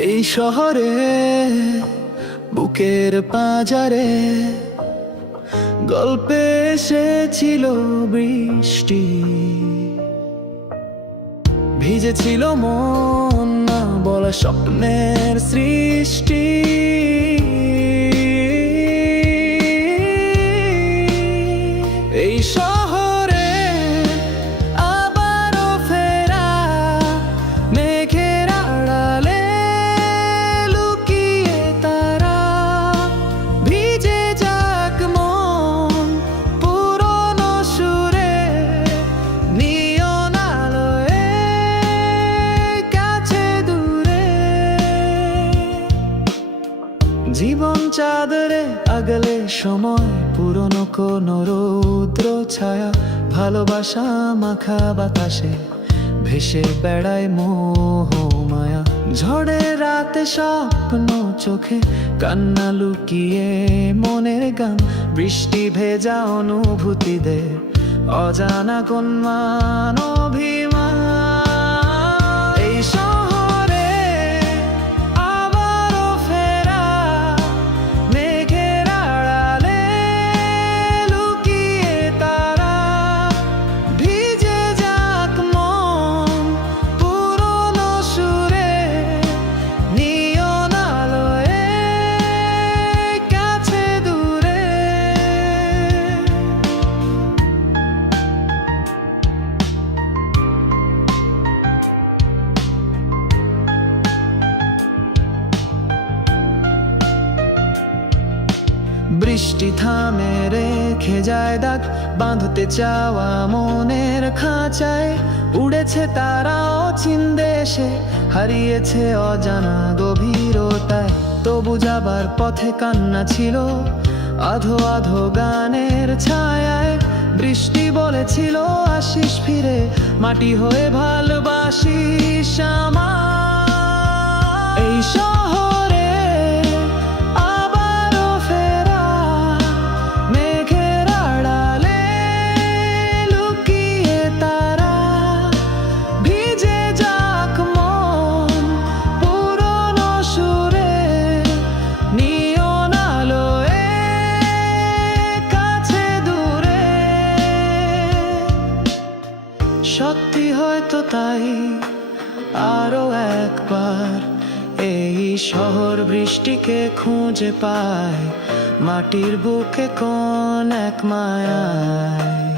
এই শহরে বুকের পাজারে গল্পে এসেছিল বৃষ্টি। ভিজেছিল মন না বলা স্বপ্নের সৃষ্টি। জীবন চাদরে আগলে সময়, পুরনো কোনো রৌদ্র ছায়া, ভালোবাসা মাখা বাতাসে ভেসে বেড়ায় মোহ মায়া। ঝড়ে রাতে স্বপ্ন চোখে কান্না লুকিয়ে মনের গান, বৃষ্টি ভেজা অনুভূতিদের অজানা কোন মান অভিমান। বৃষ্টি থামে, রেখে যায় দাগ। বাঁধতে চাওয়া মনের খাঁচায় উড়েছে তারা অচিন দেশে, হারিয়েছে অজানা গভীরতায়। তবু যাবার পথে কান্না ছিল আধো আধো গানের ছায়ায়। বৃষ্টি বলেছিল, আশিস ফিরে, মাটি হয়ে ভালোবাসিস আমায়। এই শহরে তাই আরও একবার এই শহর বৃষ্টিকে খুঁজে পায় মাটির বুকে কোন এক মায়ায়।